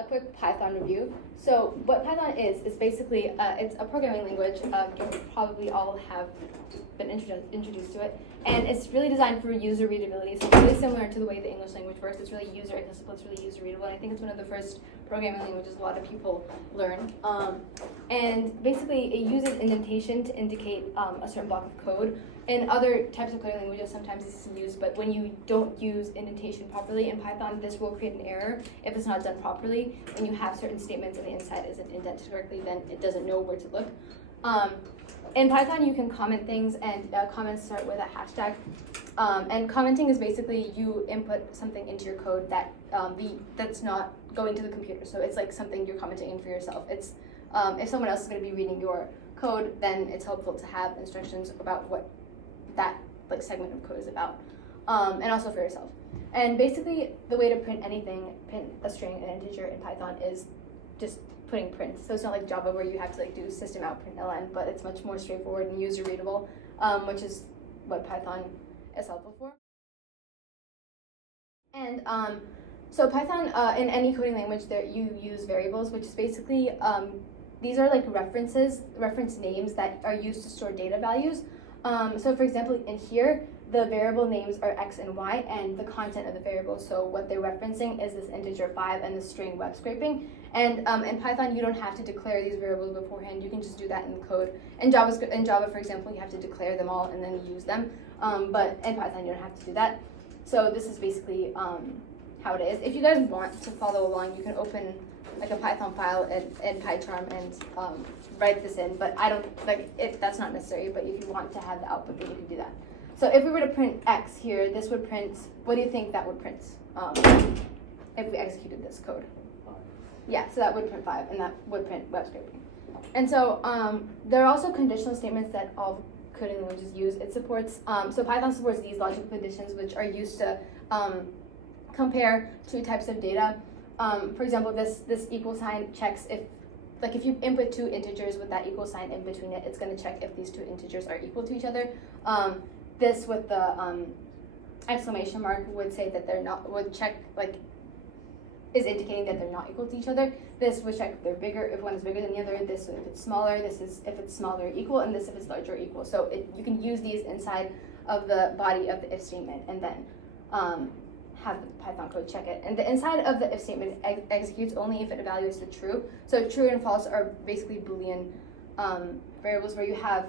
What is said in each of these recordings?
a quick Python review. So what Python is basically, it's a programming language. You probably all have been introduced to it. And it's really designed for user readability. So it's really similar to the way the English language works. It's really user accessible, it's really user readable. And I think it's one of the first programming languages a lot of people learn. And basically it uses indentation to indicate a certain block of code. In other types of coding languages, sometimes this is used, but when you don't use indentation properly in Python, this will create an error if it's not done properly. When you have certain statements and the inside isn't indented correctly, then it doesn't know where to look. In Python, you can comment things, and comments start with a hashtag. And commenting is basically you input something into your code that that's not going to the computer. So it's like something you're commenting in for yourself. It's if someone else is going to be reading your code, then it's helpful to have instructions about what that segment of code is about, and also for yourself. And basically, the way to print anything, print a string, an integer in Python is just putting print. So it's not like Java where you have to do system out println, but it's much more straightforward and user readable, which is what Python is helpful for. And so Python, in any coding language, you use variables, which is basically these are like reference names that are used to store data values. So for example, in here, the variable names are x and y, and the content of the variable, so what they're referencing is this integer 5 and the string web scraping. And in Python, you don't have to declare these variables beforehand. You can just do that in the code. In Java, for example, you have to declare them all and then use them. But in Python, you don't have to do that. So this is basically how it is. If you guys want to follow along, you can open like a Python file in PyCharm and write this in, but I don't that's not necessary. But if you want to have the output, then you can do that. So if we were to print x here, this would print. What do you think that would print if we executed this code? 5. Yeah, so that would print 5, and that would print web scraping. And so there are also conditional statements that all coding languages use. It supports so Python supports these logical conditions, which are used to compare two types of data. For example, this equal sign checks if you input two integers with that equal sign in between it, it's going to check if these two integers are equal to each other. This with the exclamation mark would say that they're not, would check is indicating that they're not equal to each other. This would check if they're bigger, if one is bigger than the other. This if it's smaller, this is if it's smaller or equal, and this if it's larger or equal. So you can use these inside of the body of the if statement and then have the Python code check it. And the inside of the if statement executes only if it evaluates the true. So true and false are basically Boolean variables where you have,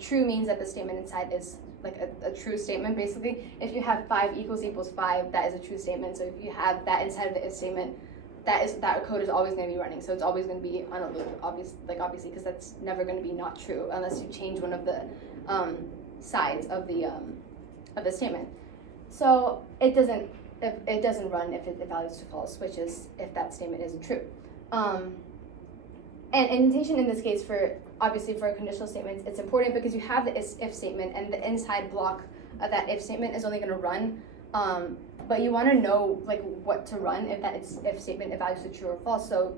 true means that the statement inside is a true statement basically. If you have 5 equals 5, that is a true statement. So if you have that inside of the if statement, that code is always going to be running. So it's always going to be on a loop, obviously, because that's never going to be not true unless you change one of the sides of the statement. So it doesn't run if it evaluates to false, which is if that statement isn't true. And indentation in this case, obviously for conditional statements, it's important because you have the if statement, and the inside block of that if statement is only going to run. But you want to know what to run if that if statement evaluates to true or false. So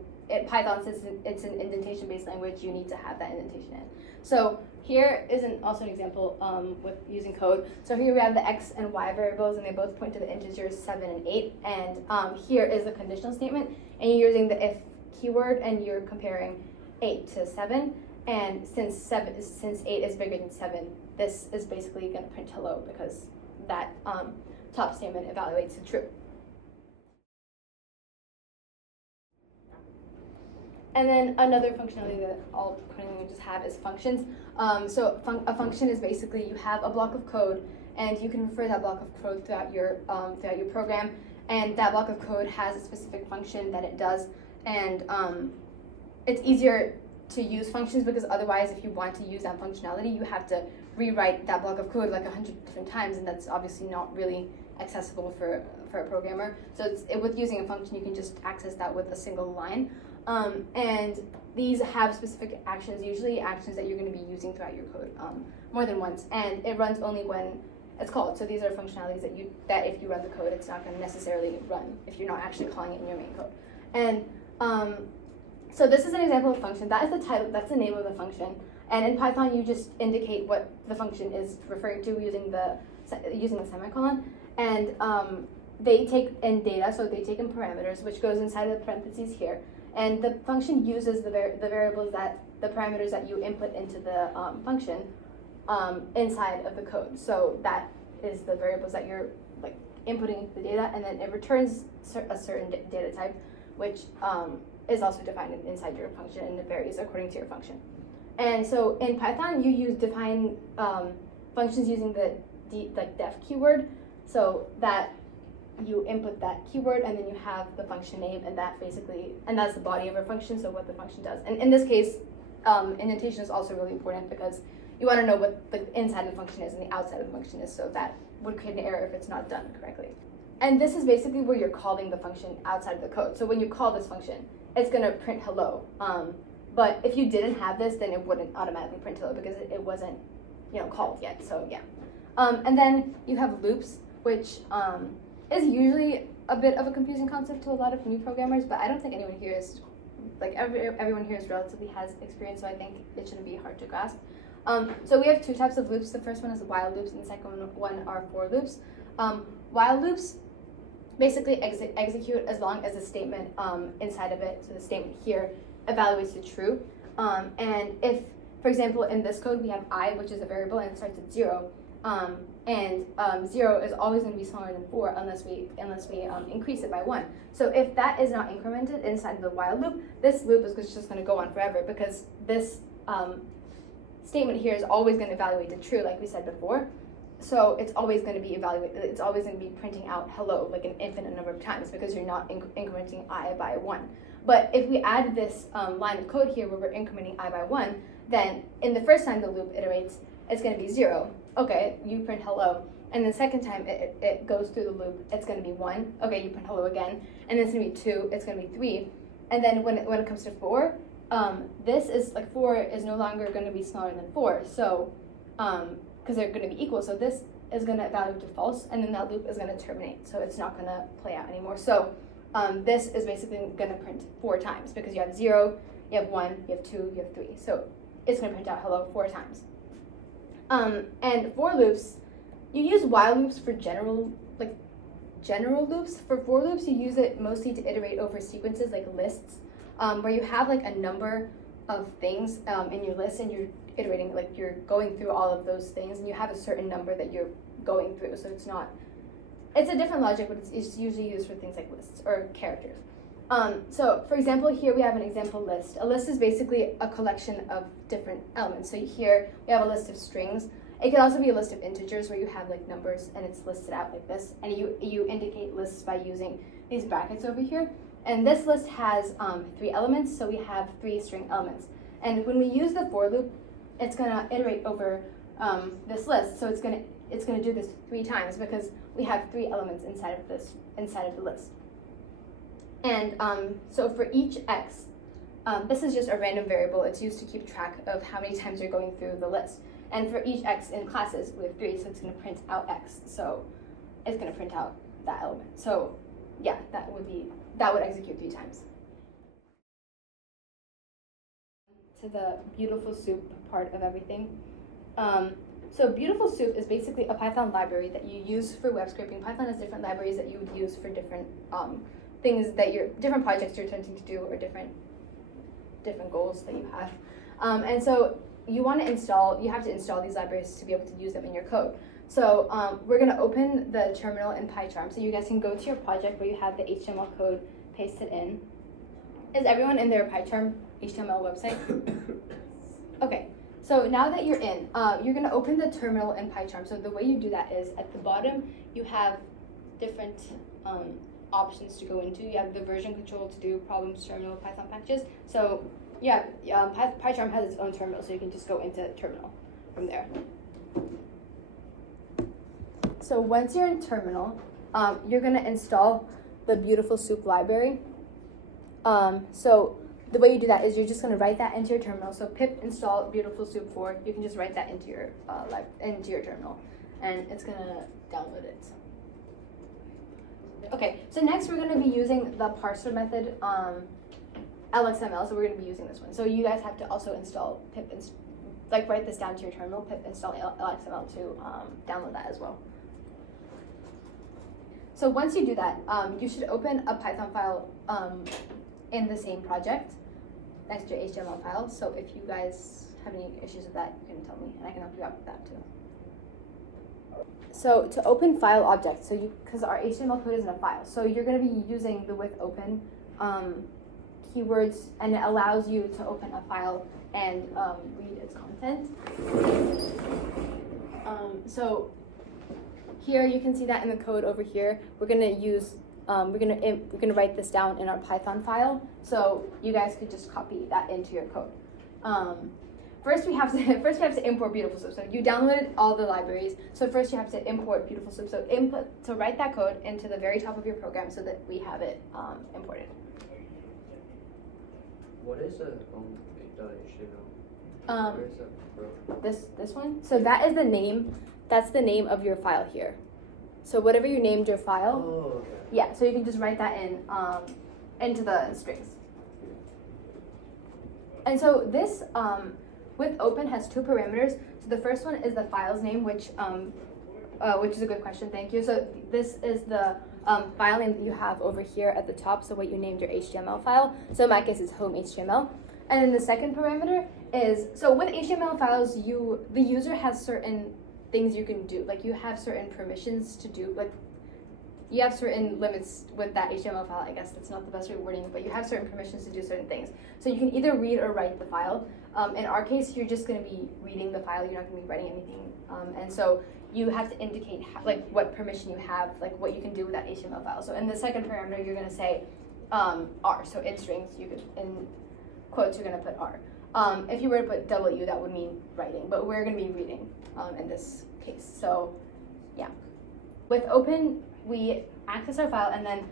Python, since it's an indentation-based language, you need to have that indentation in. So here is also an example with using code. So here we have the x and y variables, and they both point to the integers 7 and 8. And here is the conditional statement, and you're using the if keyword, and you're comparing 8 to 7. And since 8 is bigger than 7, this is basically going to print hello because that top statement evaluates to true. And then another functionality that all coding languages have is functions. So a function is basically you have a block of code, and you can refer that block of code throughout your program, and that block of code has a specific function that it does. And it's easier to use functions because otherwise, if you want to use that functionality, you have to rewrite that block of code 100 different times, and that's obviously not really accessible for a programmer. So with using a function, you can just access that with a single line. And these have specific actions, usually actions that you're going to be using throughout your code more than once, and it runs only when it's called. So these are functionalities that if you run the code, it's not going to necessarily run if you're not actually calling it in your main code. And so this is an example of function. That is the title, that's the name of the function. And in Python, you just indicate what the function is referring to using the semicolon. And they take in data, so they take in parameters, which goes inside of the parentheses here, and the function uses the variables the parameters that you input into the function inside of the code. So that is the variables that you're like inputting into the data, and then it returns a certain data type, which is also defined inside your function, and it varies according to your function. And so in Python, you define functions using the def keyword, so that you input that keyword, and then you have the function name, and that's the body of your function, so what the function does. And in this case, indentation is also really important because you want to know what the inside of the function is and the outside of the function is, so that would create an error if it's not done correctly. And this is basically where you're calling the function outside of the code. So when you call this function, it's going to print hello. But if you didn't have this, then it wouldn't automatically print hello because it wasn't, called yet. So yeah. And then you have loops, which is usually a bit of a confusing concept to a lot of new programmers, but I don't think anyone here is, everyone here is relatively has experience, so I think it shouldn't be hard to grasp. So we have two types of loops. The first one is while loops, and the second one are for loops. While loops basically execute as long as the statement inside of it, so the statement here, evaluates to true. And if, for example, in this code we have I, which is a variable, and it starts at 0, and 0 is always going to be smaller than 4 unless we increase it by 1. So if that is not incremented inside the while loop, this loop is just going to go on forever because this statement here is always going to evaluate to true, like we said before. So it's always going to be it's always going to be printing out hello like an infinite number of times because you're not incrementing I by 1. But if we add this line of code here where we're incrementing I by 1, then in the first time the loop iterates, it's going to be 0. Okay, you print hello. And the second time it goes through the loop, it's going to be 1. Okay, you print hello again. And then it's going to be 2, it's going to be 3. And then when it comes to 4, this is 4 is no longer going to be smaller than 4. So, because they're going to be equal. So this is going to evaluate to false, and then that loop is going to terminate. So it's not going to play out anymore. So this is basically going to print 4 times because you have 0, you have 1, you have 2, you have 3. So it's going to print out hello 4 times. And for loops, you use while loops for general loops. For loops, you use it mostly to iterate over sequences like lists, where you have a number of things in your list, and you're iterating, you're going through all of those things, and you have a certain number that you're going through. So it's a different logic, but it's usually used for things like lists or characters. So for example, here we have an example list. A list is basically a collection of different elements. So here we have a list of strings. It could also be a list of integers where you have numbers and it's listed out like this. And you indicate lists by using these brackets over here. And this list has 3 elements, so we have 3 string elements. And when we use the for loop, it's gonna iterate over this list. So it's gonna do this 3 times because we have 3 elements inside of the list. And so for each x, this is just a random variable. It's used to keep track of how many times you're going through the list. And for each x in classes, we have 3, so it's going to print out x. So it's going to print out that element. So yeah, that would execute 3 times. To the beautiful soup part of everything. So beautiful soup is basically a Python library that you use for web scraping. Python has different libraries that you would use for different things different projects you're attempting to do, or different goals that you have. And so you have to install these libraries to be able to use them in your code. So we're going to open the terminal in PyCharm. So you guys can go to your project where you have the HTML code pasted in. Is everyone in their PyCharm HTML website? Okay. So now that you're in, you're going to open the terminal in PyCharm. So the way you do that is at the bottom, you have different options to go into. You have the version control to do problems, terminal, Python packages. So yeah, PyCharm has its own terminal, so you can just go into terminal from there. So once you're in terminal, you're going to install the beautiful soup library. So the way you do that is you're just going to write that into your terminal. So pip install beautiful soup 4. You can just write that into your terminal, and it's going to download it. Okay, so next we're going to be using the parser method, LXML, so we're going to be using this one. So you guys have to also install pip, write this down to your terminal, pip install LXML to download that as well. So once you do that, you should open a Python file in the same project next to your HTML file. So if you guys have any issues with that, you can tell me, and I can help you out with that too. So to open file object, so because our HTML code isn't a file, so you're going to be using the with open keywords, and it allows you to open a file and read its content. So here you can see that in the code over here. We're going to use we're gonna write this down in our Python file, so you guys could just copy that into your code. First we have to import Beautiful Soup. So you downloaded all the libraries. So first you have to import Beautiful Soup. So write that code into the very top of your program so that we have it imported. What is a HTML? Where is that from? This one. So that is the name. That's the name of your file here. So whatever you named your file. Oh, okay. Yeah. So you can just write that in into the strings. And so this with open has two parameters. So the first one is the file's name, which is a good question. Thank you. So this is the file name that you have over here at the top. So what you named your HTML file. So in my case, it's home HTML. And then the second parameter is, so with HTML files, the user has certain things you can do. Like you have certain permissions to do, like you have certain limits with that HTML file. I guess that's not the best way of wording it, but you have certain permissions to do certain things. So you can either read or write the file. In our case, you're just going to be reading the file. You're not going to be writing anything. And so you have to indicate what permission you have, like what you can do with that HTML file. So in the second parameter, you're going to say R. So in strings, you could, in quotes, you're going to put R. If you were to put W, that would mean writing, but we're going to be reading in this case. So yeah, with open, we access our file, and then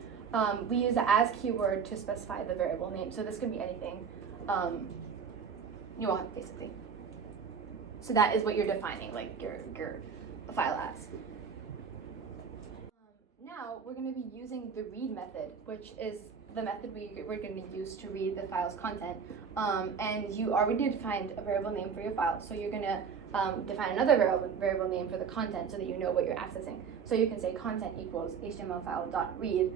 we use the as keyword to specify the variable name. So this could be anything you want, basically. So that is what you're defining, like your file as. Now we're going to be using the read method, which is the method we're going to use to read the file's content. And you already defined a variable name for your file, so you're going to define another variable name for the content so that you know what you're accessing. So you can say content equals HTML file dot read.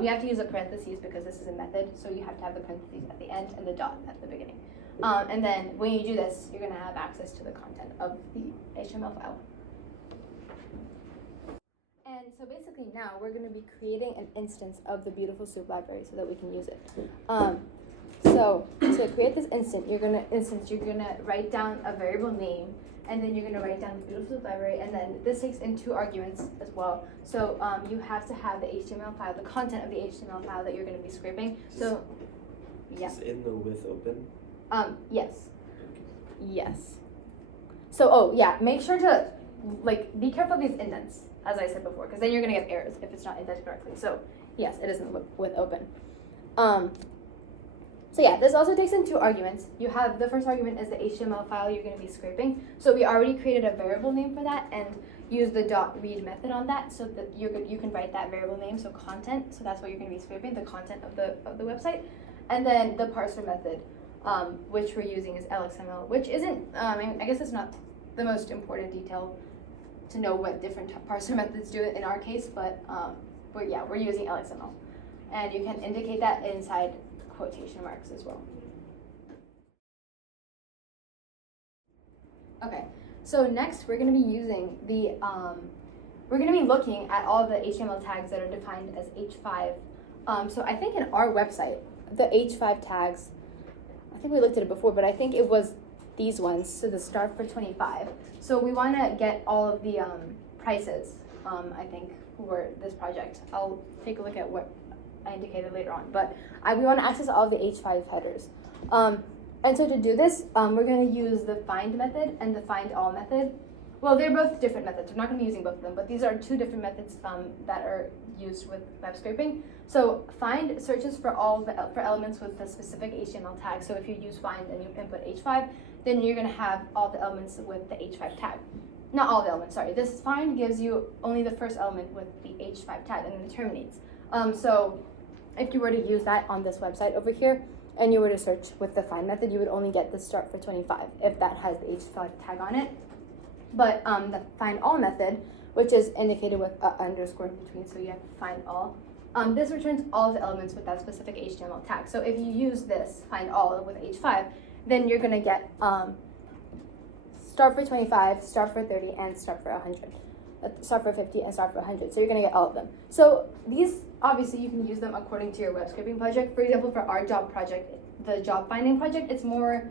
You have to use a parentheses because this is a method, so you have to have the parentheses at the end and the dot at the beginning. And then when you do this, you're going to have access to the content of the HTML file. And so basically now we're going to be creating an instance of the Beautiful Soup library so that we can use it. So to create this instance, you're going to write down a variable name, and then you're going to write down the Beautiful Soup library, and then this takes in two arguments as well. So you have to have the HTML file, the content of the HTML file that you're going to be scraping. So yeah. Is in the with open? Yes. Yes. So make sure to be careful of these indents, as I said before, because then you're going to get errors if it's not indented correctly. So yes, it isn't with open. So yeah, this also takes in two arguments. You have the first argument is the HTML file you're going to be scraping. So we already created a variable name for that and use the .read method on that, so that you can write that variable name, so content. So that's what you're going to be scraping, the content of the website, and then the parser method, which we're using is LXML, which isn't. I guess it's not the most important detail to know what different parser methods do in our case, but we're using LXML, and you can indicate that inside quotation marks as well. Okay, so next we're going to be using we're going to be looking at all the HTML tags that are defined as H5. So I think in our website, the H5 tags, I think we looked at it before, but I think it was these ones, so the start for 25. So we want to get all of the prices, I think, for this project. I'll take a look at what I indicated later on, but we want to access all of the H5 headers. And so to do this, we're going to use the find method and the find all method. Well, they're both different methods. We're not going to be using both of them, but these are two different methods that are used with web scraping. So find searches for for elements with the specific HTML tag. So if you use find and you input H5, then you're going to have all the elements with the H5 tag. Not all the elements, sorry. This find gives you only the first element with the H5 tag, and then it terminates. So if you were to use that on this website over here, and you were to search with the find method, you would only get the start for 25 if that has the H5 tag on it. But the find all method, which is indicated with an underscore in between, so you have find all. This returns all of the elements with that specific HTML tag. So if you use this find all with h5, then you're gonna get start for 25, start for 30, and start for 100. Start for 50 and start for 100. So you're gonna get all of them. So these, obviously you can use them according to your web scraping project. For example, for our job project, the job finding project, it's more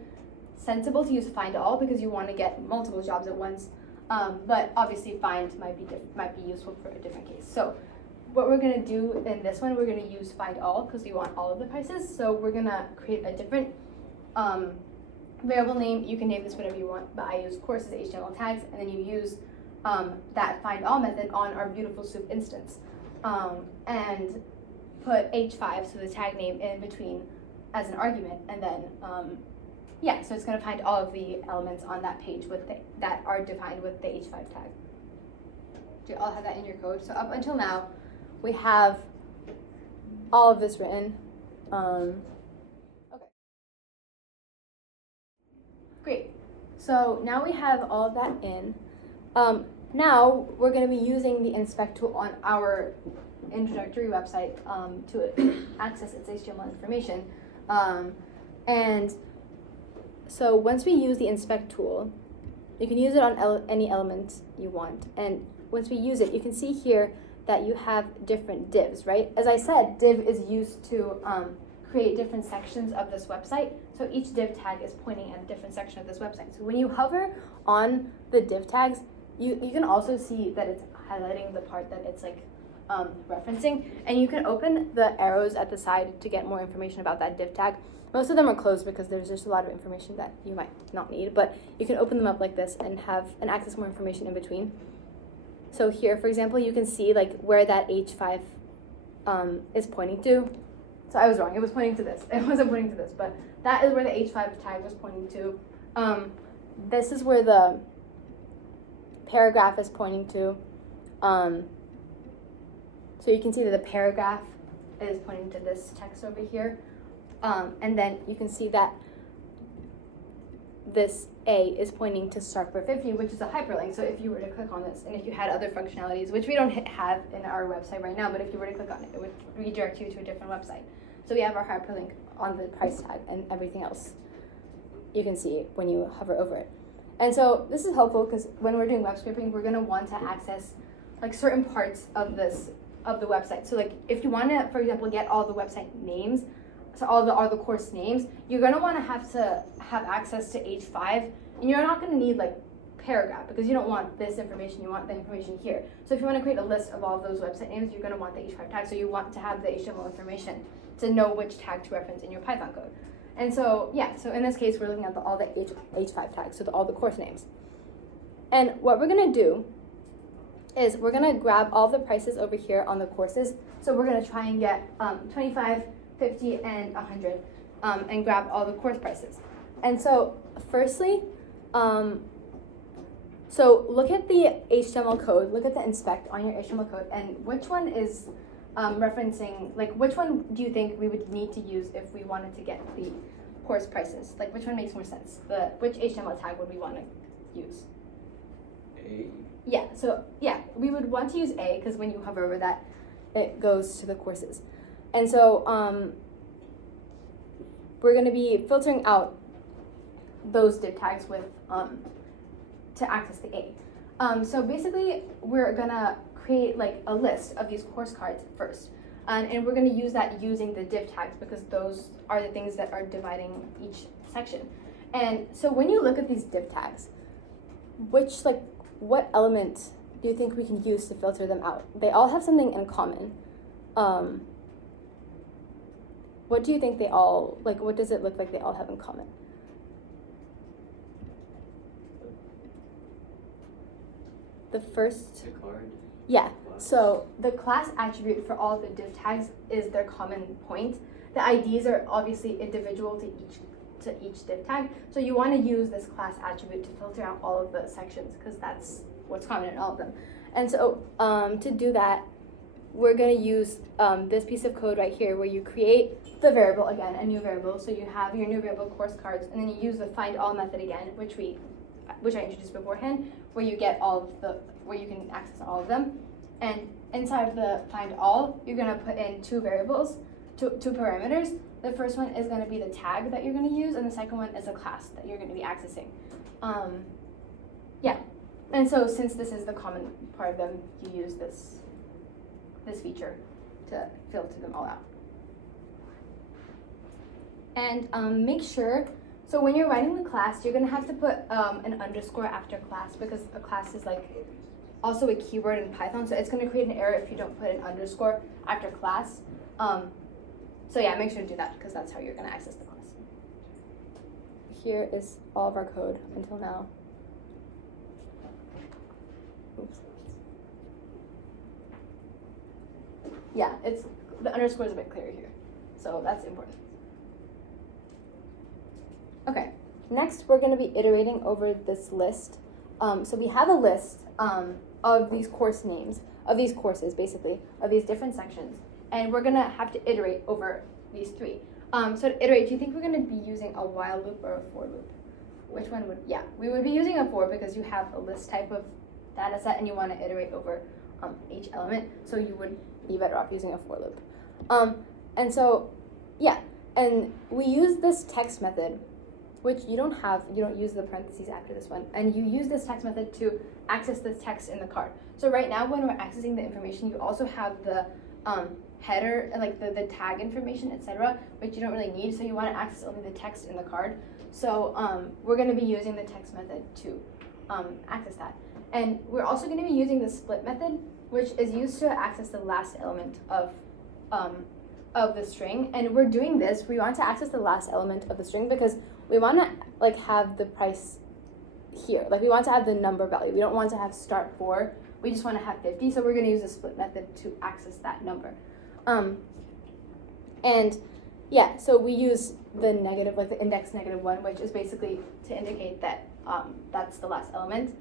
sensible to use find all because you want to get multiple jobs at once. But obviously find might be useful for a different case. So what we're gonna do in this one, we're gonna use find all because we want all of the prices. So we're gonna create a different variable name. You can name this whatever you want, but I use courses HTML tags, and then you use that find all method on our beautiful soup instance, and put h5, so the tag name, in between as an argument, and then yeah, so it's going to find all of the elements on that page with that are defined with the h5 tag. Do you all have that in your code? So up until now, we have all of this written. Okay. Great. So now we have all of that in. Now we're going to be using the inspect tool on our introductory website to access its HTML information. And so once we use the inspect tool, you can use it on any element you want. And once we use it, you can see here that you have different divs, right? As I said, div is used to create different sections of this website. So each div tag is pointing at a different section of this website. So when you hover on the div tags, you can also see that it's highlighting the part that it's like referencing. And you can open the arrows at the side to get more information about that div tag. Most of them are closed because there's just a lot of information that you might not need, but you can open them up like this and access more information in between. So here, for example, you can see like where that h5 is pointing to. So I was wrong, it was pointing to this. It wasn't pointing to this, but that is where the h5 tag was pointing to. This is where the paragraph is pointing to. So you can see that the paragraph is pointing to this text over here. And then you can see that this A is pointing to start for 50, which is a hyperlink. So if you were to click on this, and if you had other functionalities, which we don't have in our website right now, but if you were to click on it, it would redirect you to a different website. So we have our hyperlink on the price tag, and everything else you can see when you hover over it. And so this is helpful because when we're doing web scraping, we're going to want to access like certain parts of the website. So like if you want to, for example, get all the website names, so all the course names, you're going to want to have access to h5, and you're not going to need like paragraph because you don't want this information, you want the information here. So if you want to create a list of all of those website names, you're going to want the h5 tag, so you want to have the HTML information to know which tag to reference in your Python code. And so yeah, so in this case we're looking at all the h5 tags, so all the course names. And what we're going to do is we're going to grab all the prices over here on the courses. So we're going to try and get 25, 50, and 100, and grab all the course prices. And so firstly, so look at the HTML code, look at the inspect on your HTML code, and which one is referencing, like which one do you think we would need to use if we wanted to get the course prices? Like which one makes more sense? Which HTML tag would we want to use? A. Yeah, so yeah, we would want to use A because when you hover over that, it goes to the courses. And so we're going to be filtering out those div tags with to access the A. So basically, we're going to create like a list of these course cards first. And we're going to use that using the div tags because those are the things that are dividing each section. And so when you look at these div tags, what element do you think we can use to filter them out? They all have something in common. What do you think they all, like, what does it look like they all have in common? The first... The card? Yeah, so the class attribute for all the div tags is their common point. The IDs are obviously individual to each div tag, so you want to use this class attribute to filter out all of the sections because that's what's common in all of them. And so to do that, we're going to use this piece of code right here where you create the variable, again, a new variable. So you have your new variable course cards, and then you use the find all method again, which I introduced beforehand, where you get where you can access all of them. And inside of the find all, you're gonna put in two variables, two parameters. The first one is gonna be the tag that you're gonna use, and the second one is a class that you're gonna be accessing. Yeah, and so since this is the common part of them, you use this feature to filter them all out. And make sure, so when you're writing the class, you're gonna have to put an underscore after class, because a class is like also a keyword in Python, so it's gonna create an error if you don't put an underscore after class. So yeah, make sure to do that, because that's how you're gonna access the class. Here is all of our code until now. Oops. Yeah, the underscore is a bit clearer here, so that's important. Okay, next we're going to be iterating over this list. So we have a list of these course names, of these courses basically, of these different sections, and we're going to have to iterate over these three. So to iterate, do you think we're going to be using a while loop or a for loop? Which one would, yeah, we would be using a for, because you have a list type of data set and you want to iterate over each element, so you would be better off using a for loop. And so, yeah, and we use this text method, which you don't use the parentheses after this one, and you use this text method to access this text in the card. So right now when we're accessing the information, you also have the header, like the tag information, etc., which you don't really need, so you want to access only the text in the card. So we're going to be using the text method to access that. And we're also going to be using the split method, which is used to access the last element of the string. And we're doing this, we want to access the last element of the string because we want to like have the price here. Like we want to have the number value. We don't want to have start 4. We just want to have 50. So we're going to use the split method to access that number. And yeah, so we use the negative, like the index -1, which is basically to indicate that that's the last element.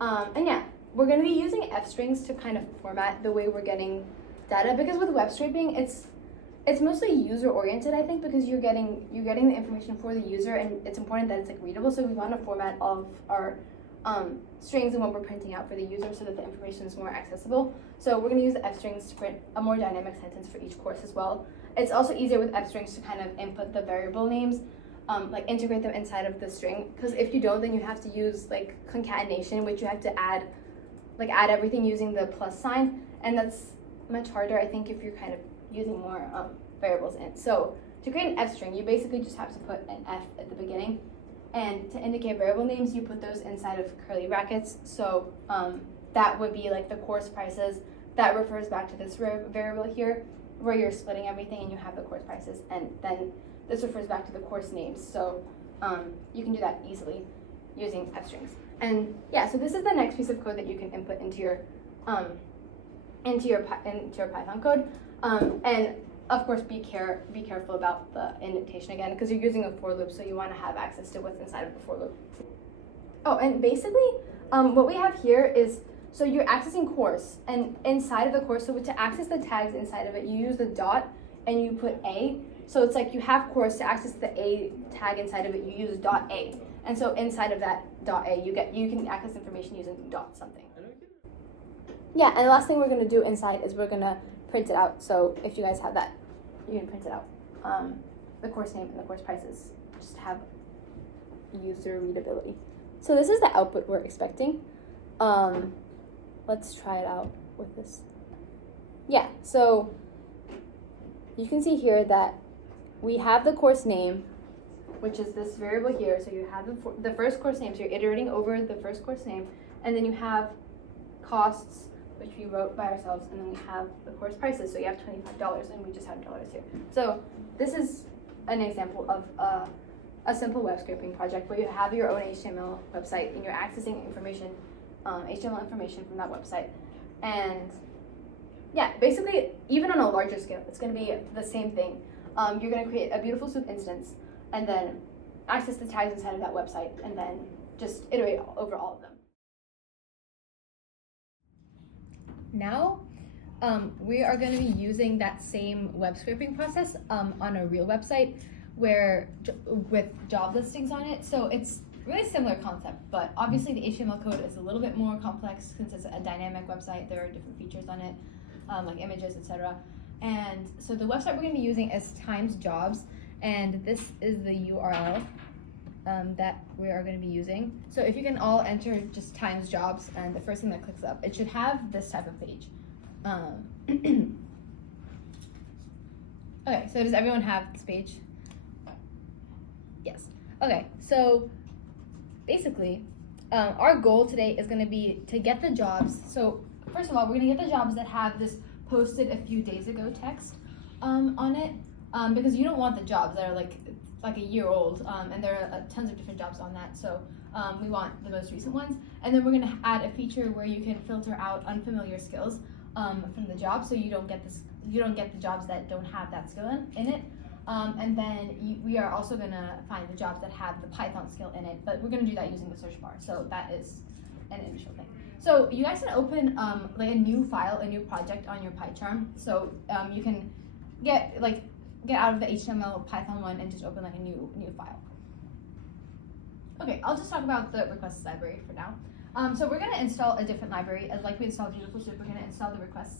And yeah, we're going to be using f strings to kind of format the way we're getting data, because with web scraping, it's mostly user oriented, I think, because you're getting the information for the user, and it's important that it's like readable. So we want to format all of our strings and what we're printing out for the user so that the information is more accessible. So we're going to use the f strings to print a more dynamic sentence for each course as well. It's also easier with f strings to kind of input the variable names, like integrate them inside of the string, because if you don't, then you have to use like concatenation, which you have to add everything using the plus sign, and that's much harder, I think, if you're kind of using more variables in. So to create an f string, you basically just have to put an f at the beginning, and to indicate variable names, you put those inside of curly brackets. So that would be like the course prices. That refers back to this variable here, where you're splitting everything and you have the course prices, and then this refers back to the course names. So you can do that easily using f strings. And yeah, so this is the next piece of code that you can input into your Python code. And of course, be careful about the indentation again, because you're using a for loop, so you want to have access to what's inside of the for loop. Oh, and basically, what we have here is, so you're accessing course, and inside of the course, so to access the tags inside of it, you use the dot and you put a. So it's like you have course, to access the a tag inside of it, you use dot a. And so inside of that dot a, you can access information using dot something. Yeah, and the last thing we're going to do inside is we're going to print it out. So if you guys have that, you can print it out. The course name and the course prices, just to have user readability. So this is the output we're expecting. Let's try it out with this. Yeah, so you can see here that we have the course name, which is this variable here. So you have the first course name, so you're iterating over the first course name, and then you have costs, which we wrote by ourselves, and then we have the course prices. So you have $25, and we just have dollars here. So this is an example of a simple web scraping project where you have your own HTML website and you're accessing information, HTML information from that website. And yeah, basically, even on a larger scale, it's going to be the same thing. You're going to create a beautiful soup instance and then access the tags inside of that website, and then just iterate over all of them. Now, we are going to be using that same web scraping process on a real website with job listings on it. So it's really similar concept, but obviously the HTML code is a little bit more complex since it's a dynamic website. There are different features on it, like images, etc. And so the website we're going to be using is Times Jobs, and this is the URL that we are going to be using. So if you can all enter just Times Jobs, and the first thing that clicks up, it should have this type of page. Okay, so does everyone have this page? Yes. Okay, so basically, our goal today is going to be to get the jobs. So first of all, we're going to get the jobs that have this posted a few days ago text on it, because you don't want the jobs that are like a year old, and there are tons of different jobs on that. So we want the most recent ones, and then we're going to add a feature where you can filter out unfamiliar skills from the job, so you don't get the jobs that don't have that skill in it. And then we are also going to find the jobs that have the Python skill in it, but we're going to do that using the search bar. So that is an initial thing. So you guys can open like a new file, a new project on your PyCharm. So you can get out of the HTML Python one and just open like a new file. Okay, I'll just talk about the requests library for now. So we're going to install a different library. Like we installed Beautiful Soup, we're going to install the requests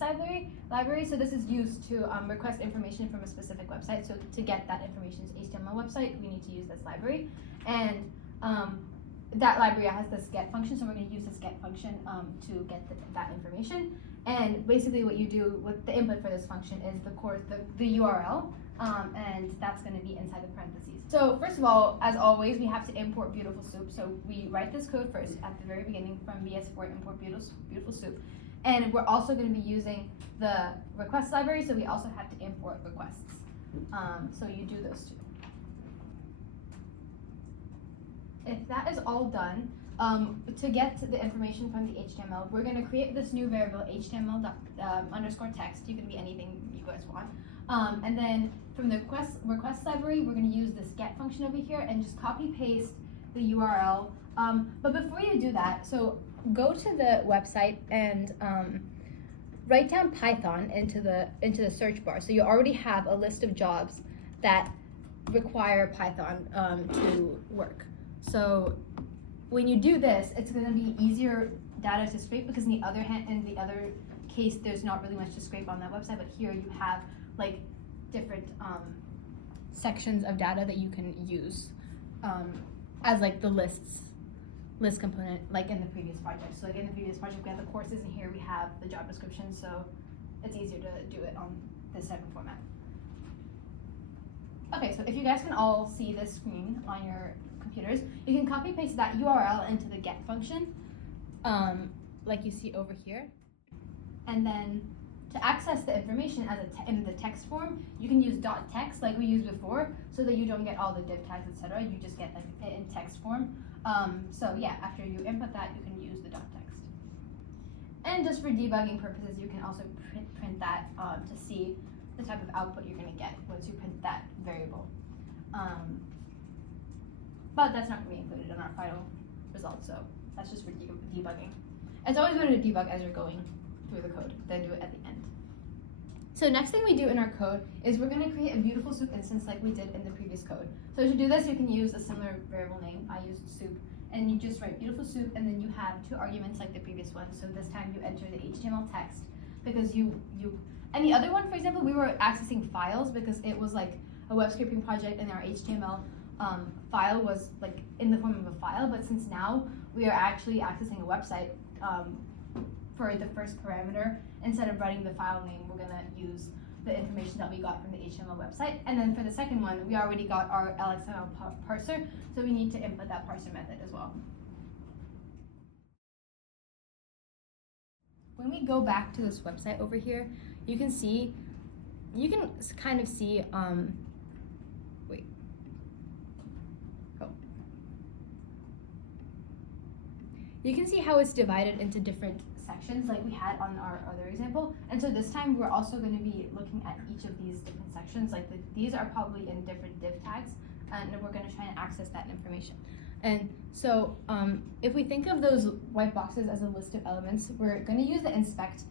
library. So this is used to request information from a specific website. So to get that information to HTML website, we need to use this library. And that library has this get function, so we're going to use this get function to get that information. And basically what you do with the input for this function is the URL, and that's going to be inside the parentheses. So first of all, as always, we have to import Beautiful Soup. So we write this code first at the very beginning from VS4 import Beautiful Soup. And we're also going to be using the request library, so we also have to import requests. So you do those two. If that is all done, to get to the information from the HTML, we're going to create this new variable HTML underscore text. You can be anything you guys want. And then from the request library, we're going to use this get function over here and just copy paste the URL. But before you do that, so go to the website and write down Python into the search bar. So you already have a list of jobs that require Python to work. So when you do this, it's going to be easier data to scrape, because in the other case, there's not really much to scrape on that website, but here you have like different sections of data that you can use as like the list component, like in the previous project. So like in the previous project, we have the courses, and here we have the job description, so it's easier to do it on this type of format. Okay, so if you guys can all see this screen on your computers, you can copy paste that URL into the get function, like you see over here. And then to access the information as in the text form, you can use .text like we used before, so that you don't get all the div tags, etc. You just get like it in text form. So yeah, after you input that, you can use the .text. And just for debugging purposes, you can also print that to see the type of output you're going to get once you print that variable. But that's not going to be included in our final result, so that's just for debugging. It's always better to debug as you're going through the code than do it at the end. So next thing we do in our code is we're going to create a Beautiful Soup instance like we did in the previous code. So to do this, you can use a similar variable name. I used soup, and you just write Beautiful Soup, and then you have two arguments like the previous one. So this time you enter the HTML text, because and the other one, for example, we were accessing files because it was like a web scraping project, and our HTML file was like in the form of a file, but since now we are actually accessing a website for the first parameter, instead of writing the file name, we're going to use the information that we got from the HTML website. And then for the second one, we already got our LXML parser, so we need to input that parser method as well. When we go back to this website over here, you can kind of see, you can see how it's divided into different sections like we had on our other example. And so this time we're also going to be looking at each of these different sections. Like these are probably in different div tags, and we're going to try and access that information. And so if we think of those white boxes as a list of elements, we're going to use the inspect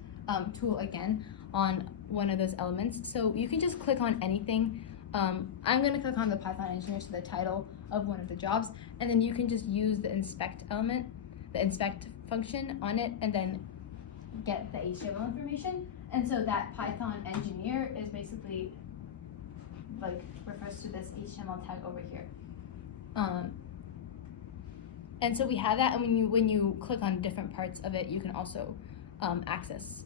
tool again on one of those elements. So you can just click on anything. I'm going to click on the Python engineer, so the title of one of the jobs, and then you can just use the inspect element, the inspect function on it, and then get the HTML information. And so that Python engineer is basically like refers to this HTML tag over here. And so we have that, and when you click on different parts of it, you can also access,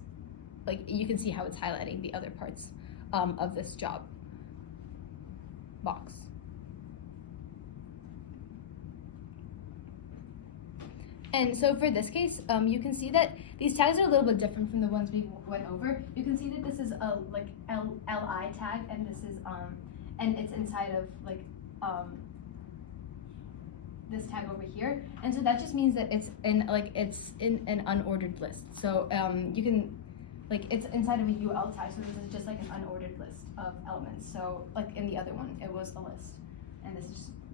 like you can see how it's highlighting the other parts of this job box. And so for this case, you can see that these tags are a little bit different from the ones we went over. You can see that this is a like LI tag, and this is and it's inside of like this tag over here, and so that just means that it's in an unordered list. So you can like it's inside of a UL tag, so this is just like an unordered list of elements. So like in the other one, it was a list, and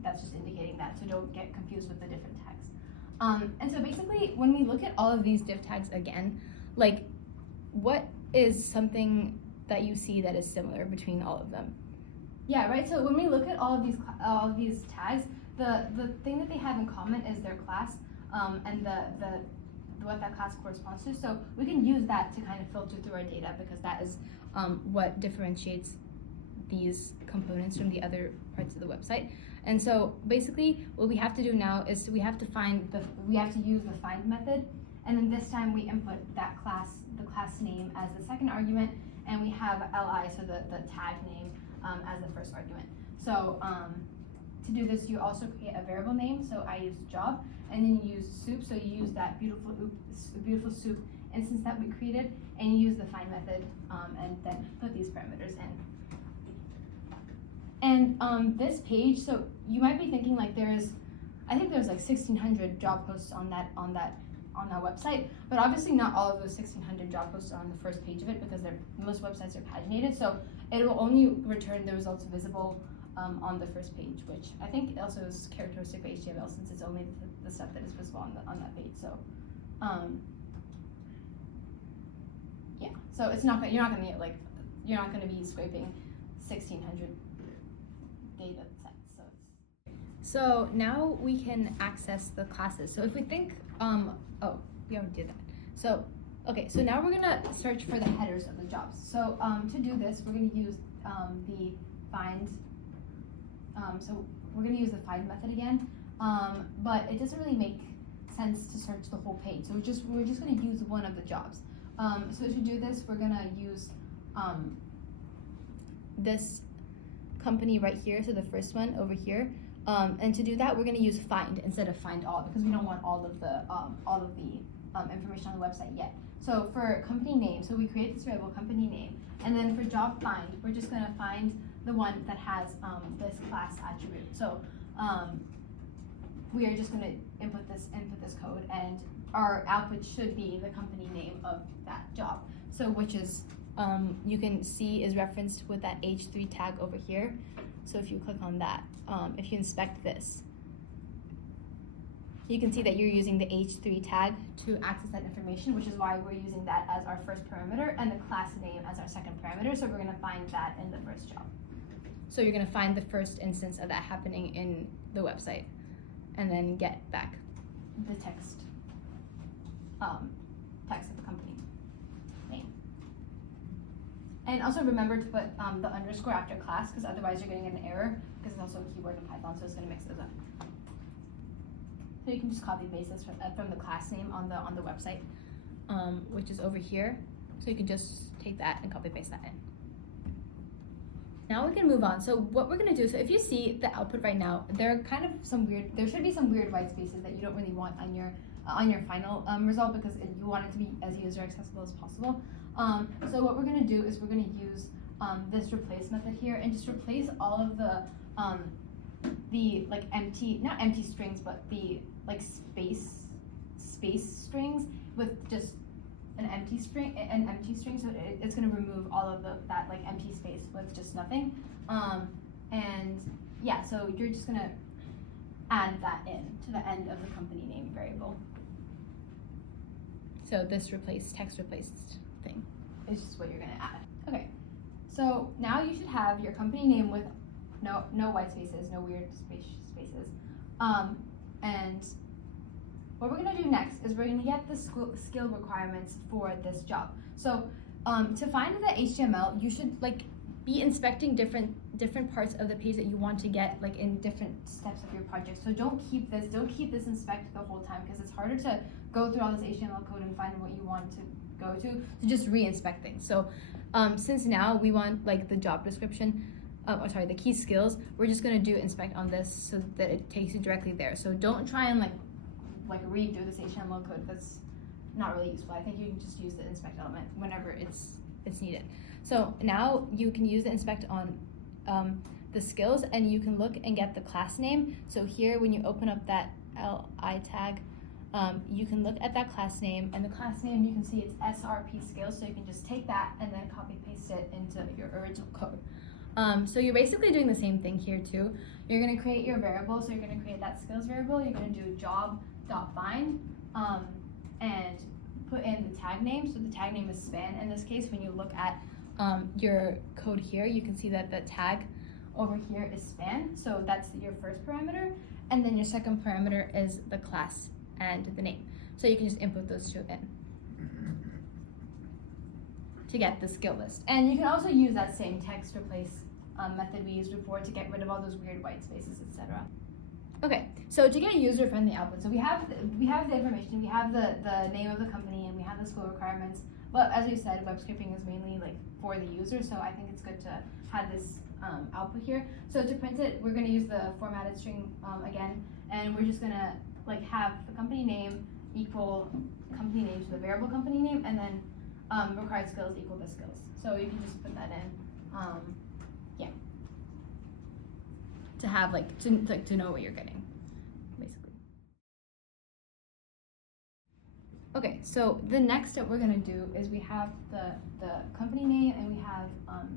that's just indicating that. So don't get confused with the different tags. And so basically, when we look at all of these div tags again, like what is something that you see that is similar between all of them? Yeah, right. So when we look at all of these tags, the thing that they have in common is their class and the what that class corresponds to. So we can use that to kind of filter through our data, because that is what differentiates these components from the other parts of the website. And so basically what we have to do now is we have to use the find method, and then this time we input the class name as the second argument, and we have li, so the tag name, as the first argument. So to do this, you also create a variable name. So I use job, and then you use soup. So you use that beautiful soup instance that we created, and you use the find method, and then put these parameters in. And this page, so you might be thinking like I think there's like 1,600 job posts on that website, but obviously not all of those 1,600 job posts are on the first page of it, because most websites are paginated. So it will only return the results visible on the first page, which I think also is characteristic of HTML, since it's only the stuff that is visible on that page. So yeah, so you're not going to be scraping 1,600 data sets. So now we can access the classes. So if we think, we already did that. So okay, so now we're gonna search for the headers of the jobs. So to do this, we're gonna use the find. So we're gonna use the find method again, but it doesn't really make sense to search the whole page. So we're just gonna use one of the jobs. So to do this, we're gonna use this company right here, so the first one over here, and to do that we're going to use find instead of find all, because we don't want all of the information on the website yet. So for company name, so we create this variable company name, and then for job find, we're just going to find the one that has this class attribute. So we are just going to input this code, and our output should be the company name of that job. So which is you can see is referenced with that H3 tag over here. So if you click on that, if you inspect this, you can see that you're using the H3 tag to access that information, which is why we're using that as our first parameter and the class name as our second parameter. So we're going to find that in the first job. So you're going to find the first instance of that happening in the website, and then get back the text of the company name. And also remember to put the underscore after class, because otherwise you're getting an error, because it's also a keyword in Python, so it's going to mix those up. So you can just copy paste this from the class name on the website, which is over here. So you can just take that and copy paste that in. Now we can move on. So what we're going to do, so if you see the output right now, there should be some weird white spaces that you don't really want on your final result, because you want it to be as user accessible as possible. So what we're going to do is we're going to use this replace method here, and just replace all of the like not empty strings, but the like space strings with just an empty string. So it's going to remove all of that like empty space with just nothing. And yeah, so you're just going to add that in to the end of the company name variable. So this text replaced thing is just what you're going to add. Okay, so now you should have your company name with no white spaces, no weird spaces. And what we're gonna do next is we're gonna get the skill requirements for this job. So to find the HTML, you should like be inspecting different parts of the page that you want to get like in different steps of your project. So don't keep this inspected the whole time, because it's harder to go through all this HTML code and find what you want to go to. So just re-inspect things. So since now we want like the job description, the key skills, we're just gonna do inspect on this so that it takes you directly there. So don't try and like read through this HTML code. That's not really useful. I think you can just use the inspect element whenever it's needed. So now you can use the inspect on the skills, and you can look and get the class name. So here, when you open up that li tag, you can look at that class name, and the class name, you can see it's SRP skills. So you can just take that and then copy paste it into your original code. So you're basically doing the same thing here too. You're gonna create your variable. So you're gonna create that skills variable. You're gonna do job.find and put in the tag name. So the tag name is span. In this case, when you look at your code here, you can see that the tag over here is span. So that's your first parameter. And then your second parameter is the class and the name. So you can just input those two in to get the skill list. And you can also use that same text replace method we used before to get rid of all those weird white spaces, etc. Okay, so to get a user-friendly output, so we have the information, we have the name of the company, and we have the school requirements. But as we said, web scraping is mainly like for the user, so I think it's good to have this output here. So to print it, we're going to use the formatted string again, and we're just going to like have the company name equal company name to the variable company name, and then required skills equal the skills. So you can just put that in, to have to know what you're getting, basically. Okay, so the next step we're gonna do is we have the company name and we have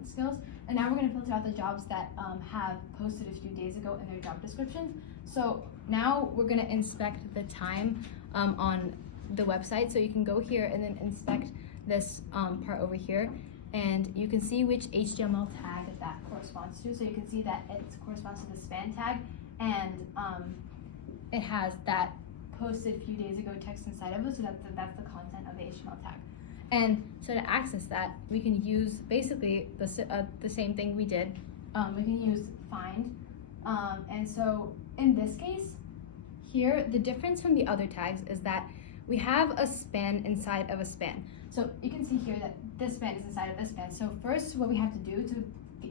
the skills, and now we're gonna filter out the jobs that have posted a few days ago in their job descriptions. So now we're gonna inspect the time on the website. So you can go here and then inspect this part over here, and you can see which HTML tag that corresponds to. So you can see that it corresponds to the span tag, and it has that posted a few days ago text inside of it, so that's the content of the HTML tag. And so to access that, we can use basically the same thing we did. We can use find, and so in this case, here, the difference from the other tags is that we have a span inside of a span. So you can see here that this span is inside of this span. So first, what we have to do to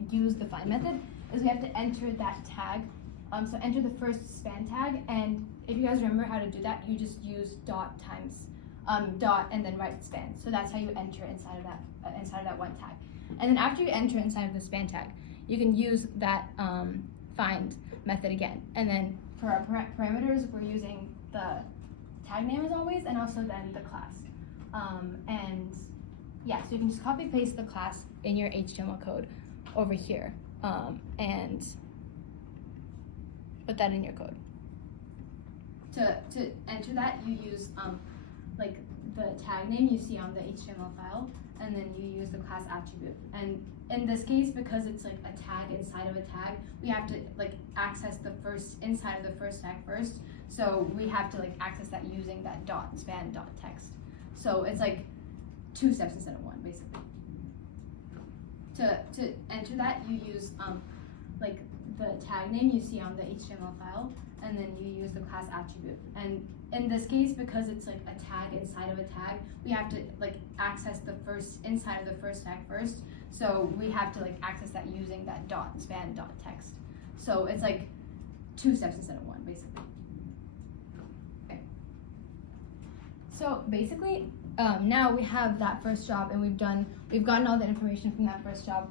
use the find method is we have to enter that tag. So enter the first span tag, and if you guys remember how to do that, you just use dot times dot and then write span. So that's how you enter inside of that one tag. And then after you enter inside of the span tag, you can use that find method again. And then for our parameters, we're using the tag name as always, and also then the class. And yeah, so you can just copy paste the class in your HTML code over here, and put that in your code. To enter that, you use like the tag name you see on the HTML file, and then you use the class attribute. And in this case, because it's like a tag inside of a tag, we have to like access the first inside of the first tag first. So we have to like access that using that dot span dot text. So it's like 2 steps instead of 1, basically. To enter that, you use like the tag name you see on the HTML file, and then you use the class attribute. And in this case, because it's like a tag inside of a tag, we have to like access the first inside of the first tag first. So we have to like access that using that dot span dot text. So it's like 2 steps instead of 1, basically. Okay. So basically, now we have that first job, and we've gotten all the information from that first job.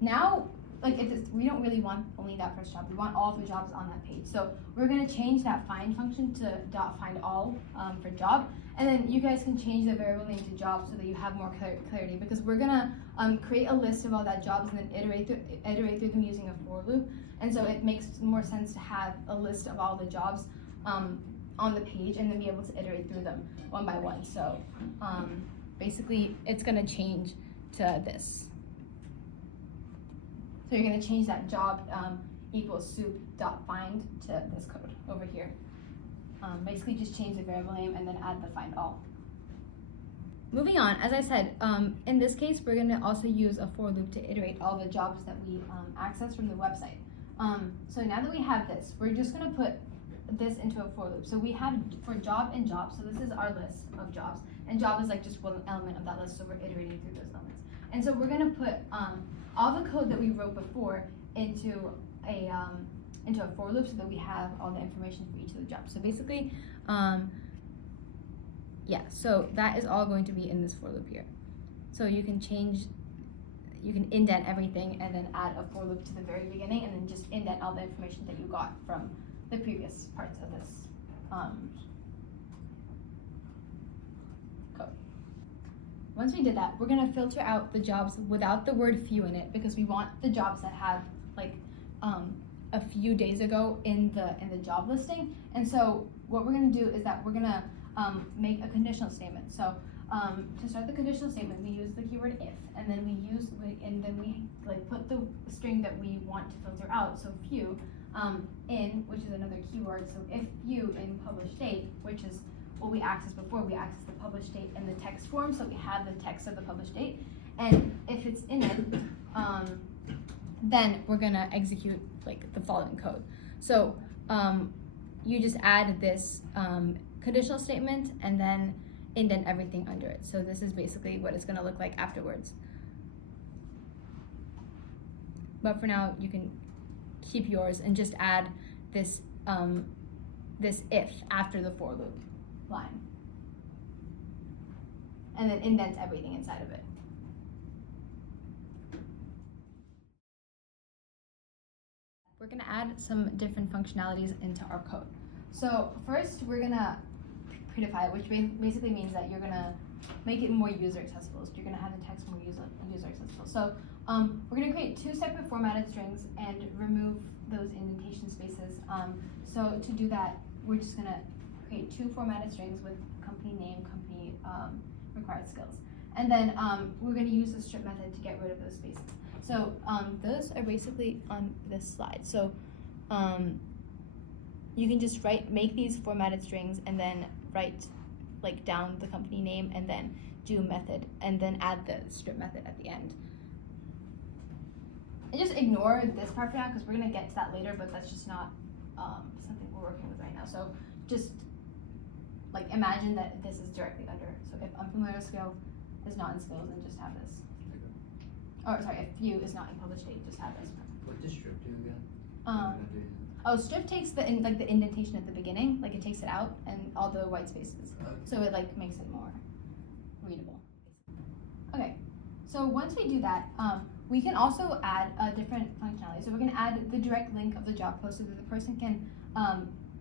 Now, like we don't really want only that first job. We want all the jobs on that page. So we're gonna change that find function to dot find all for job, and then you guys can change the variable name to job so that you have more clarity. Because we're gonna create a list of all that jobs and then iterate through them using a for loop. And so it makes more sense to have a list of all the jobs on the page and then be able to iterate through them one by one. So basically, it's gonna change to this. So you're going to change that job equals soup.find to this code over here. Basically just change the variable name and then add the find all. Moving on, as I said, in this case, we're going to also use a for loop to iterate all the jobs that we access from the website. So now that we have this, we're just going to put this into a for loop. So we have for job and job, so this is our list of jobs, and job is like just one element of that list, so we're iterating through those elements. And so we're going to put all the code that we wrote before into a for loop so that we have all the information for each of the jobs. So basically, yeah, so that is all going to be in this for loop here. So you can indent everything and then add a for loop to the very beginning and then just indent all the information that you got from the previous parts of this code. Once we did that, we're gonna filter out the jobs without the word few in it because we want the jobs that have like a few days ago in the job listing. And so what we're gonna do is that we're gonna make a conditional statement. So to start the conditional statement, we use the keyword if, and then we like put the string that we want to filter out. So few in, which is another keyword. So if few in published date, which is what we accessed before, we access the published date in the text form, so we have the text of the published date. And if it's in it, then we're gonna execute like the following code. So you just add this conditional statement and then indent everything under it. So this is basically what it's gonna look like afterwards. But for now, you can keep yours and just add this this if after the for loop line. And then indent everything inside of it. We're gonna add some different functionalities into our code. So first, we're gonna predefine it, which basically means that you're gonna make it more user accessible. So you're gonna have the text more user accessible. So we're gonna create two separate formatted strings and remove those indentation spaces. So to do that, we're just gonna create two formatted strings with company name, company required skills. And then we're gonna use the strip method to get rid of those spaces. So those are basically on this slide. So you can just make these formatted strings and then write like down the company name and then do method and then add the strip method at the end. And just ignore this part for now because we're gonna get to that later, but that's just not something we're working with right now. So just like imagine that this is directly under. So if unfamiliar skill is not in skills, then just have this. Or sorry, if few is not in published date, just have this. What does strip do again? Oh, strip takes the indentation at the beginning, like it takes it out and all the white spaces. Okay. So it like makes it more readable. Okay, so once we do that, we can also add a different functionality. So we're gonna add the direct link of the job post so that the person can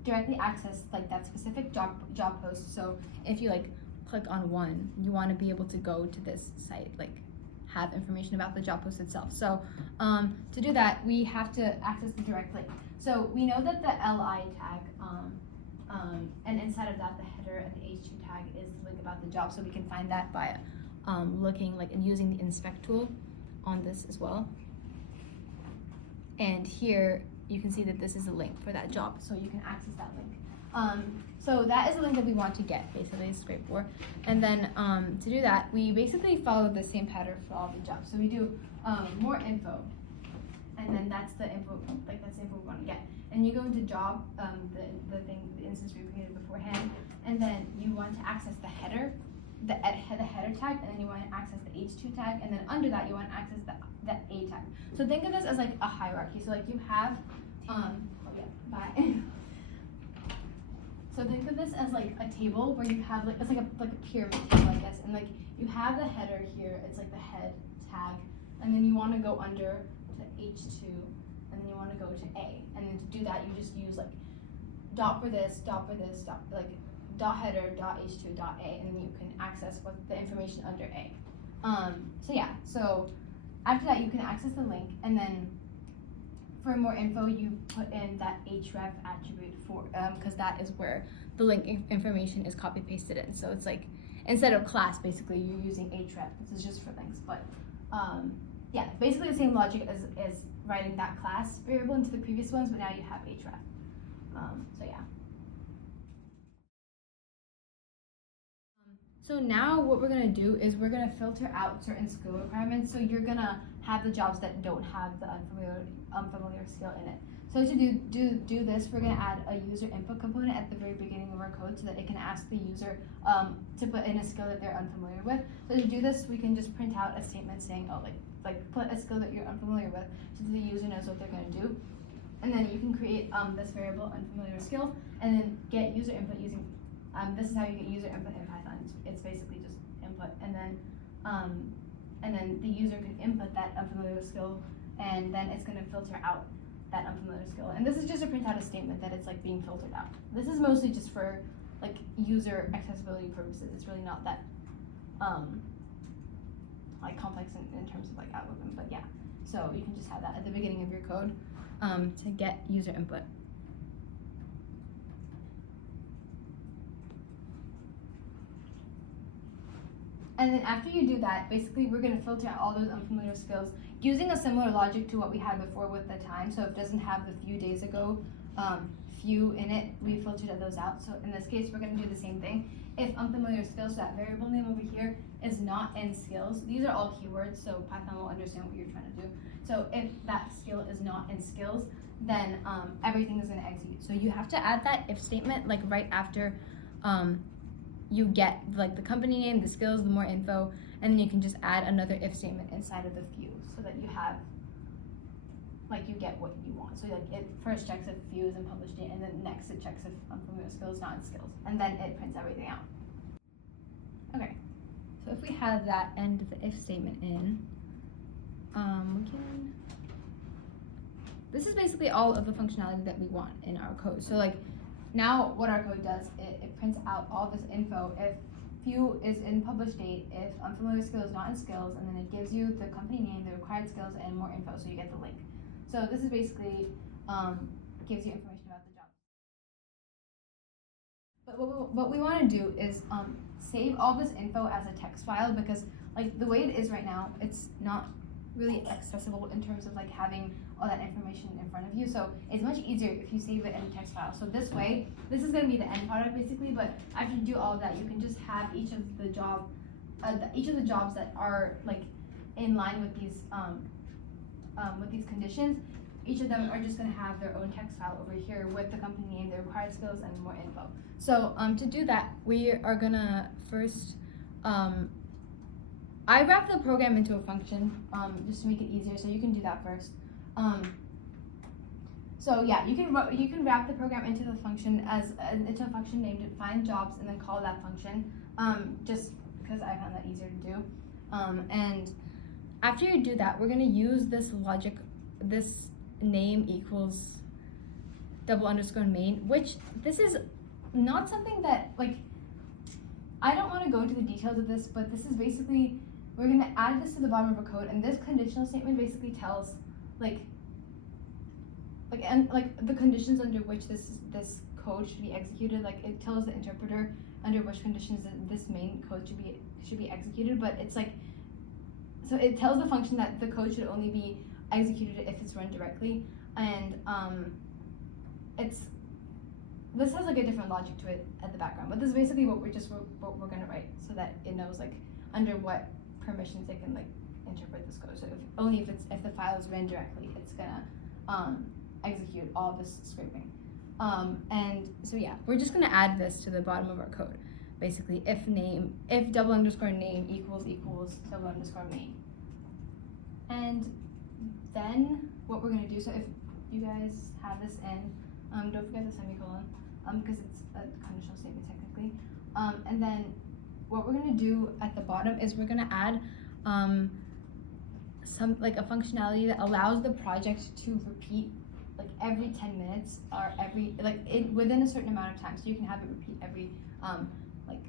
directly access like that specific job post. So if you like click on one, you wanna be able to go to this site, like have information about the job post itself. So to do that, we have to access the direct link. So we know that the LI tag, and inside of that, the header and the H2 tag is the link about the job. So we can find that by looking like and using the inspect tool on this as well. And here you can see that this is a link for that job, so you can access that link. So that is the link that we want to get, basically, it's straightforward. And then to do that, we basically follow the same pattern for all the jobs. So we do more info, and then that's the info, that's the info we want to get. And you go into job, the instance we created beforehand, and then you want to access the header, the header tag, and then you want to access the H2 tag, and then under that you want to access the A tag. So think of this as like a hierarchy. So like you have, oh yeah, bye. So think of this as like a table where you have it's like a pyramid table, I guess, and like you have the header here, it's like the head tag, and then you want to go under to H2, and then you want to go to A, and then to do that you just use like dot for this, dot dot header, dot H2, dot A, and then you can access what the information under A. So yeah, so after that you can access the link, and then for more info, you put in that href attribute for because that is where the link information is copy pasted in. So it's like instead of class, basically you're using href. This is just for links, but yeah, basically the same logic as writing that class variable into the previous ones, but now you have href. So yeah. So now what we're gonna do is we're gonna filter out certain skill requirements. So you're gonna have the jobs that don't have the unfamiliar skill in it. So to do this, we're gonna add a user input component at the very beginning of our code so that it can ask the user to put in a skill that they're unfamiliar with. So to do this, we can just print out a statement saying, oh, like put a skill that you're unfamiliar with, so the user knows what they're gonna do. And then you can create this variable unfamiliar skill, and then get user input using. This is how you get user input in Python. It's basically just input, and then the user can input that unfamiliar skill, and then it's gonna filter out that unfamiliar skill. And this is just to print out a statement that it's like being filtered out. This is mostly just for like user accessibility purposes. It's really not that like complex in terms of like algorithm, but yeah. So you can just have that at the beginning of your code to get user input. And then after you do that, basically we're going to filter out all those unfamiliar skills using a similar logic to what we had before with the time. So if it doesn't have the few days ago few in it, we filtered those out. So in this case, we're going to do the same thing. If unfamiliar skills, so that variable name over here is not in skills, these are all keywords, so Python will understand what you're trying to do. So if that skill is not in skills, then everything is going to execute. So you have to add that if statement like right after you get like the company name, the skills, the more info, and then you can just add another if statement inside of the few so that you have, like you get what you want. So like it first checks if few is in published date, and then next it checks if unfamiliar skills not in skills, and then it prints everything out. Okay, so if we have that end of the if statement in, this is basically all of the functionality that we want in our code. So like, now what our code does, it prints out all this info if few is in published date, if unfamiliar skill is not in skills, and then it gives you the company name, the required skills, and more info, so you get the link. So this is basically gives you information about the job. But what we want to do is save all this info as a text file, because like the way it is right now, it's not really accessible in terms of like having all that information in front of you. So it's much easier if you save it in a text file. So this way, this is going to be the end product basically, but after you do all of that, you can just have each of the jobs that are like in line with these conditions. Each of them are just going to have their own text file over here with the company name, the required skills, and more info. So to do that, we are gonna first I wrap the program into a function just to make it easier, so you can do that first. So yeah, you can wrap the program into the function into a function named find jobs, and then call that function just because I found that easier to do. And after you do that, we're gonna use this logic, this name equals _main, which this is not something that like I don't want to go into the details of this, but this is basically, we're going to add this to the bottom of our code, and this conditional statement basically tells like the conditions under which this code should be executed. Like it tells the interpreter under which conditions this main code should be executed, but it's like, so it tells the function that the code should only be executed if it's run directly, and this has like a different logic to it at the background, but this is basically what we're gonna write, so that it knows like under what permissions it can like interpret this code. So if the file is ran directly, it's gonna execute all this scraping. And so yeah, we're just gonna add this to the bottom of our code. Basically, if _name equals _main. And then what we're gonna do, so if you guys have this in, don't forget the semicolon, because it's a conditional statement technically. And then what we're gonna do at the bottom is we're gonna add some like a functionality that allows the project to repeat like every 10 minutes or within a certain amount of time. So you can have it repeat every like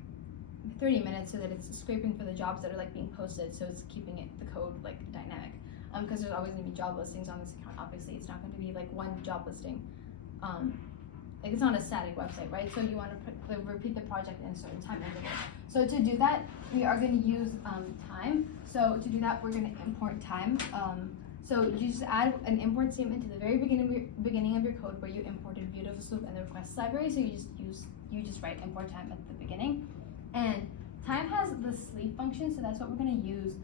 30 minutes, so that it's scraping for the jobs that are like being posted, so it's keeping the code like dynamic. Because there's always going to be job listings on this account. Obviously, it's not going to be like one job listing like it's not a static website, right? So you want to repeat the project in a certain time interval. So to do that, we are going to use time. So to do that, we're going to import time. So you just add an import statement to the very beginning of your code where you imported beautiful soup and the requests library. So you just write import time at the beginning, and time has the sleep function. So that's what we're going to use.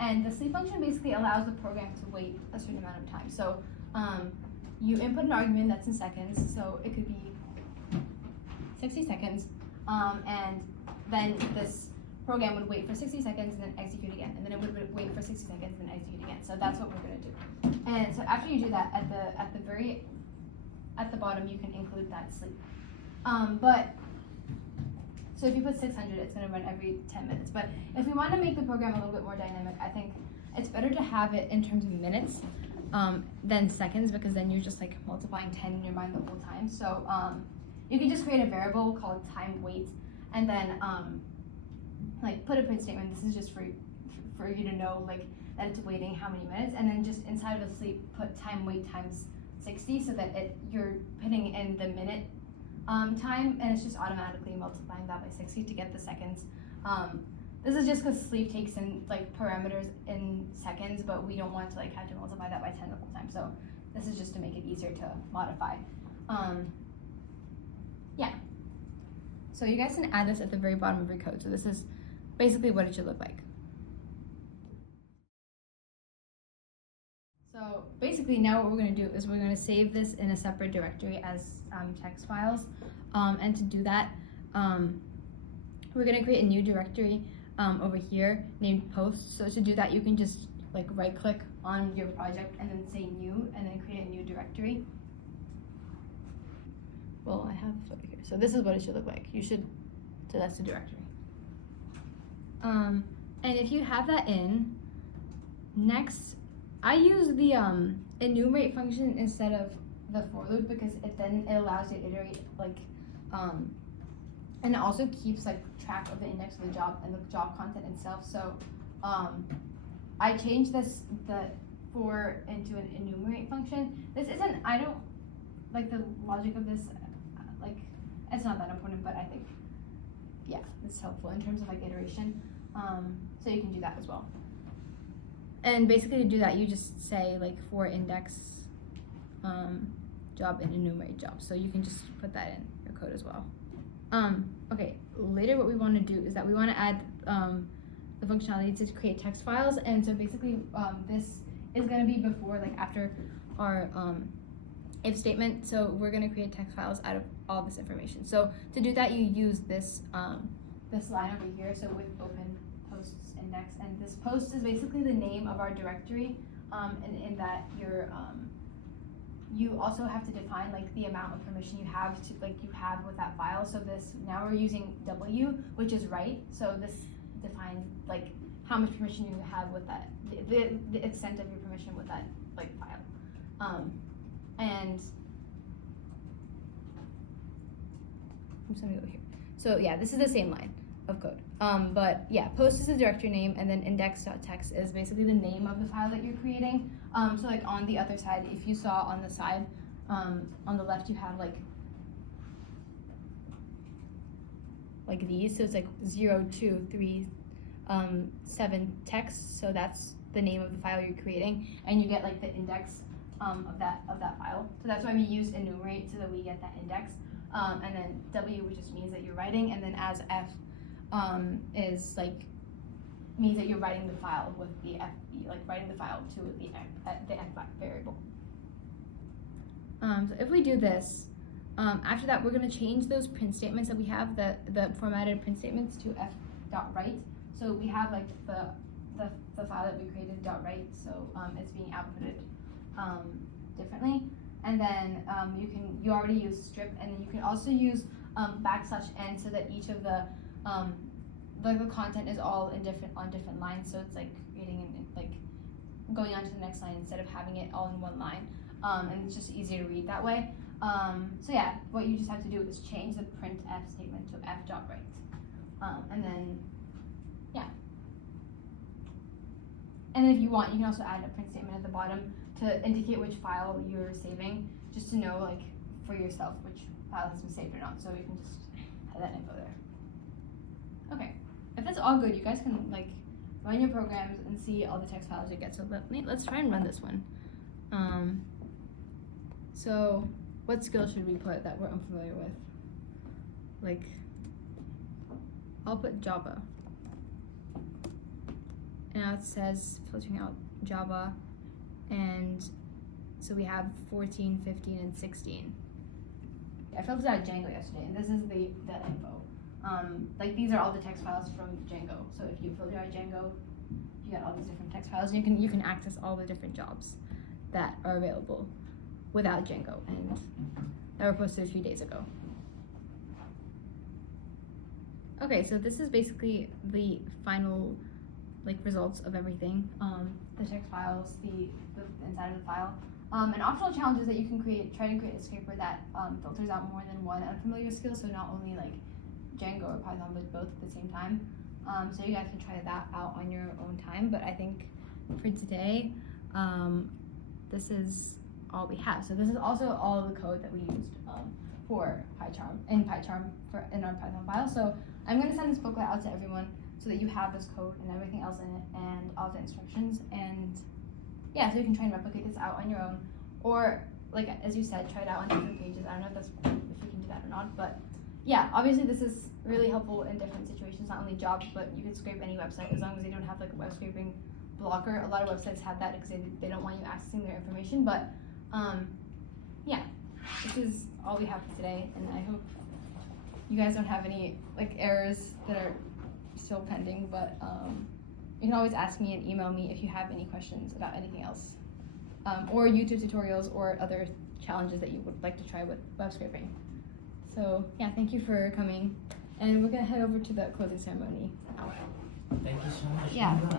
And the sleep function basically allows the program to wait a certain amount of time. So you input an argument that's in seconds, so it could be 60 seconds, and then this program would wait for 60 seconds and then execute again, and then it would wait for 60 seconds and then execute again. So that's what we're going to do. And so after you do that, at the bottom, you can include that sleep. So if you put 600, it's going to run every 10 minutes. But if we want to make the program a little bit more dynamic, I think it's better to have it in terms of minutes than seconds, because then you're just like multiplying 10 in your mind the whole time. So you can just create a variable called time wait, and then like put a print statement. This is just for you to know like that it's waiting how many minutes, and then just inside of the sleep put time wait times 60, so that you're putting in the minute time, and it's just automatically multiplying that by 60 to get the seconds. This is just because sleep takes in like parameters in seconds, but we don't want to like have to multiply that by 10 the whole time. So this is just to make it easier to modify. Yeah. So you guys can add this at the very bottom of your code. So this is basically what it should look like. So basically now what we're going to do is we're going to save this in a separate directory as text files. And to do that, we're going to create a new directory over here named posts. So to do that, you can just like right click on your project and then say new, and then create a new directory. Well, I have this over here. So this is what it should look like. So that's the directory. And if you have that in, next, I use the enumerate function instead of the for loop, because it allows you to iterate like, and it also keeps like track of the index of the job and the job content itself. So I changed the for into an enumerate function. This isn't, I don't like the logic of this, like it's not that important, but I think, yeah, it's helpful in terms of like iteration. So you can do that as well. And basically to do that, you just say like for index job and enumerate job. So you can just put that in your code as well. Okay, later what we want to do is that we want to add the functionality to create text files. And so basically this is going to be before, like after our if statement. So we're going to create text files out of all this information. So to do that, you use this this line over here. So with open posts index, and this post is basically the name of our directory, and in that you also have to define like the amount of permission you have with that file. So this, now we're using W, which is write. So this defines like how much permission you have with that, the extent of your permission with that like file. And I'm just gonna go here. So yeah, this is the same line of code. But yeah, post is the directory name, and then index.txt is basically the name of the file that you're creating. So like on the other side, if you saw on the side, on the left, you have like these. So it's like 0, 2, 3, 7 text. So that's the name of the file you're creating, and you get like the index of that file. So that's why we use enumerate, so that we get that index. And then W, which just means that you're writing, and then as F is like means that you're writing the file with the F, like writing the file to the F variable. So if we do this, after that we're going to change those print statements that we have, the formatted print statements, to f.write. So we have like the file that we created .write, so it's being outputted differently. And then you already use strip, and then you can also use \n, so that each of the content is all on different lines. So it's like creating and like going on to the next line instead of having it all in one line. And it's just easier to read that way. So yeah, what you just have to do is change the printf statement to f.write. And then yeah. And then if you want, you can also add a print statement at the bottom to indicate which file you're saving, just to know like for yourself which file has been saved or not. So you can just have that info there. Okay, if that's all good, you guys can like run your programs and see all the text files you get. So let's try and run this one. So what skills should we put that we're unfamiliar with? Like, I'll put Java. And now it says filtering out Java, and so we have 14, 15, and 16. I filtered out Django yesterday, and this is the info. Like these are all the text files from Django. So if you filter out Django, you get all these different text files, and you can access all the different jobs that are available without Django, and that were posted a few days ago. Okay, so this is basically the final like results of everything. The text files, the inside of the file. An optional challenge is that you can try to create a scraper that filters out more than one unfamiliar skill, so not only like Django or Python, but both at the same time. So you guys can try that out on your own time, but I think for today, this is all we have. So this is also all of the code that we used for PyCharm, in our Python file. So I'm gonna send this booklet out to everyone so that you have this code and everything else in it and all the instructions, and yeah, so you can try and replicate this out on your own, or like as you said, try it out on different pages. I don't know if we can do that or not, but yeah, obviously this is really helpful in different situations, not only jobs, but you can scrape any website as long as they don't have like a web scraping blocker. A lot of websites have that because they don't want you accessing their information, but yeah, this is all we have for today, and I hope you guys don't have any like errors that are still pending, but you can always ask me and email me if you have any questions about anything else, or YouTube tutorials or other challenges that you would like to try with web scraping. So yeah, thank you for coming, and we're gonna head over to the closing ceremony now. Thank you so much. Yeah.